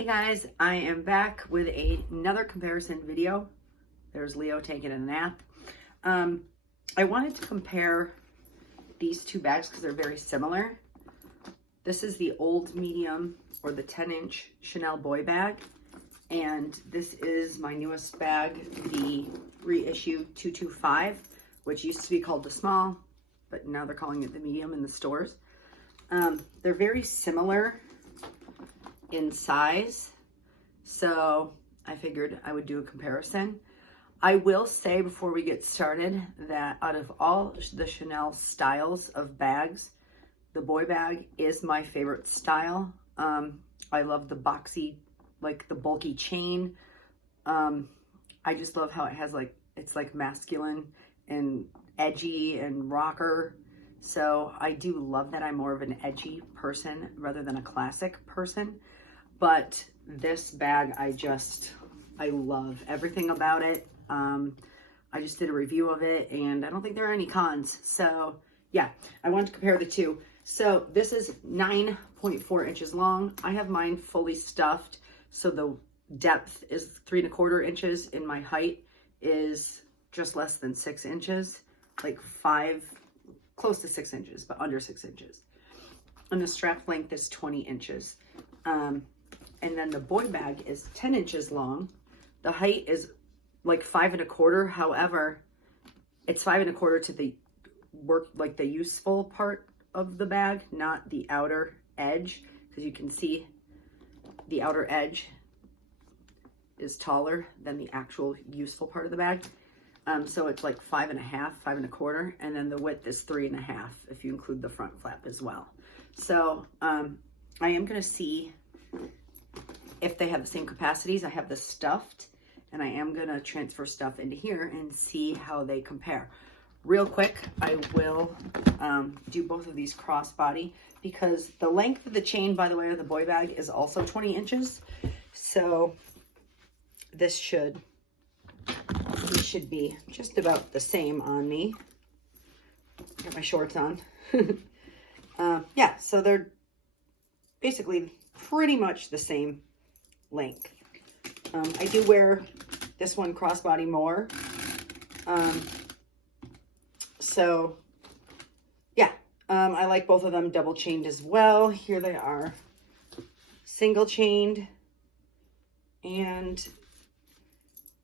Hey guys, I am back with another comparison video. There's Leo taking a nap. I wanted to compare these two bags because they're very similar. This is the old medium or the 10-inch Chanel boy bag. And this is my newest bag, the Reissue 225, which used to be called the small, but now they're calling it the medium in the stores. They're very similar in size, so I figured I would do a comparison. I will say before we get started that out of all the Chanel styles of bags, the boy bag is my favorite style. I love the boxy, like the bulky chain. I just love how it has it's like masculine and edgy and rocker. So I do love that I'm more of an edgy person rather than a classic person. But this bag, I love everything about it. I just did a review of it and I don't think there are any cons. So yeah, I wanted to compare the two. So this is 9.4 inches long. I have mine fully stuffed. So the depth is 3¼ inches and my height is just less than 6 inches, like close to 6 inches, but under 6 inches. And the strap length is 20 inches. And then the boy bag is 10 inches long. The height is like 5¼ However, it's 5¼ to the the useful part of the bag, not the outer edge, because you can see the outer edge is taller than the actual useful part of the bag. So it's like 5½, 5¼ and then the width is 3½ if you include the front flap as well. So I am going to see if they have the same capacities. I have this stuffed and I am going to transfer stuff into here and see how they compare. Real quick, I will do both of these crossbody because the length of the chain, by the way, of the boy bag is also 20 inches. So this should be just about the same on me. Got my shorts on. Yeah, so they're basically pretty much the same length. I do wear this one crossbody more. So yeah, I like both of them double chained as well. Here they are single chained. And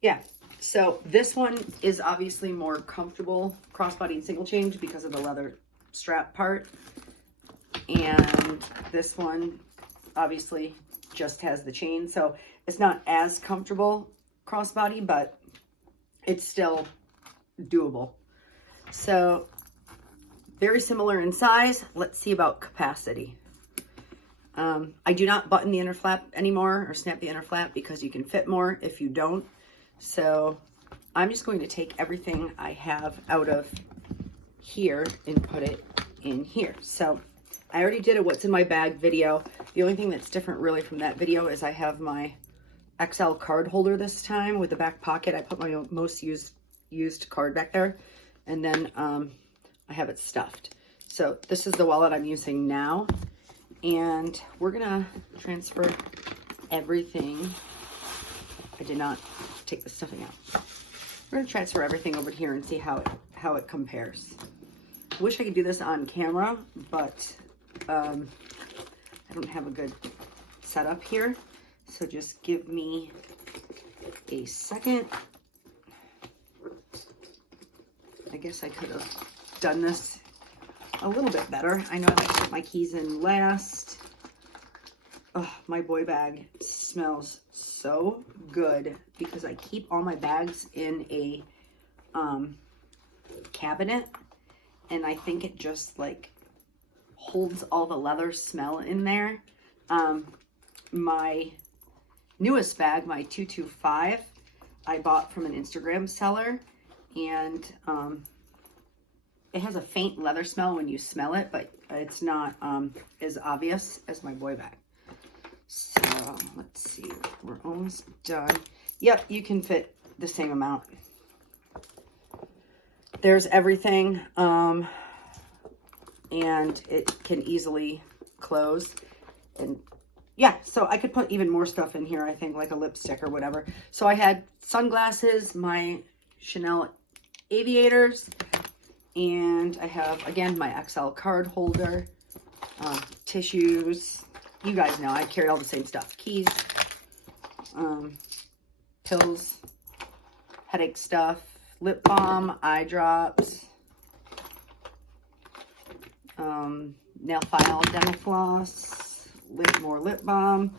yeah, so this one is obviously more comfortable crossbody and single chained because of the leather strap part. And this one obviously just has the chain, so it's not as comfortable crossbody, but it's still doable. So very similar in size. Let's see about capacity. I do not button the inner flap anymore or snap the inner flap because you can fit more if you don't. So I'm just going to take everything I have out of here and put it in here. So I already did a what's in my bag video. The only thing that's different really from that video is I have my XL card holder this time with the back pocket. I put my most used card back there, and then I have it stuffed. So this is the wallet I'm using now, and we're gonna transfer everything. I did not take the stuffing out. We're gonna transfer everything over here and see how it compares. I wish I could do this on camera, but I don't have a good setup here. So just give me a second. I guess I could have done this a little bit better. I know I like to put my keys in last. Oh, my boy bag smells so good because I keep all my bags in a cabinet, and I think it just like holds all the leather smell in there. My newest bag, my 225, I bought from an Instagram seller, and it has a faint leather smell when you smell it, but it's not as obvious as my boy bag. So let's see, we're almost done. Yep, you can fit the same amount. There's everything, and it can easily close. And yeah, so I could put even more stuff in here, I think, like a lipstick or whatever. So I had sunglasses, my Chanel aviators, and I have, again, my XL card holder, tissues. You guys know I carry all the same stuff. Keys, pills, headache stuff, lip balm, eye drops, nail file, dental floss, more lip balm,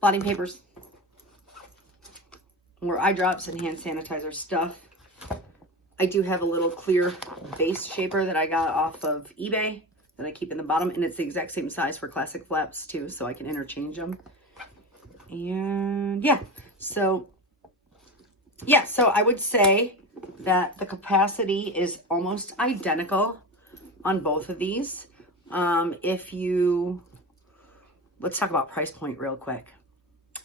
blotting papers, more eye drops and hand sanitizer stuff. I do have a little clear base shaper that I got off of eBay that I keep in the bottom, and it's the exact same size for classic flaps too, so I can interchange them. And yeah, so I would say that the capacity is almost identical on both of these. Let's talk about price point real quick.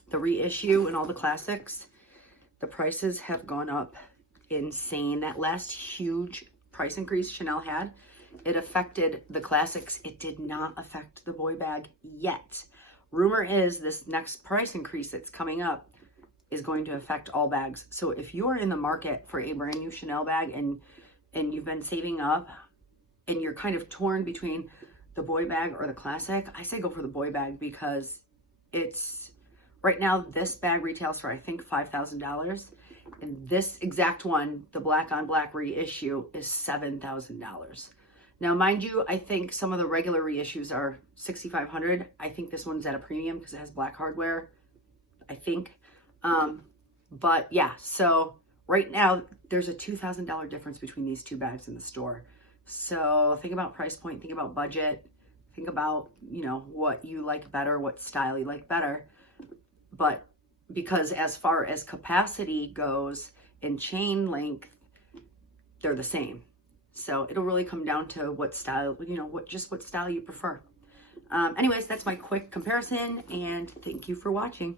The Reissue and all the classics, the prices have gone up insane. That last huge price increase Chanel had, it affected the classics. It did not affect the boy bag yet. Rumor is this next price increase that's coming up is going to affect all bags. So if you are in the market for a brand new Chanel bag and you've been saving up and you're kind of torn between the boy bag or the classic, I say go for the boy bag, because it's right now this bag retails for I think $5,000, and this exact one, the black on black reissue, is $7,000. Now mind you, I think some of the regular reissues are $6,500. I think this one's at a premium because it has black hardware, I think. But yeah, so right now there's a $2,000 difference between these two bags in the store. So think about price point, think about budget, think about, you know, what you like better, what style you like better. But because as far as capacity goes and chain length, they're the same. So it'll really come down to what style, you know, what style you prefer. Anyways, that's my quick comparison, and thank you for watching.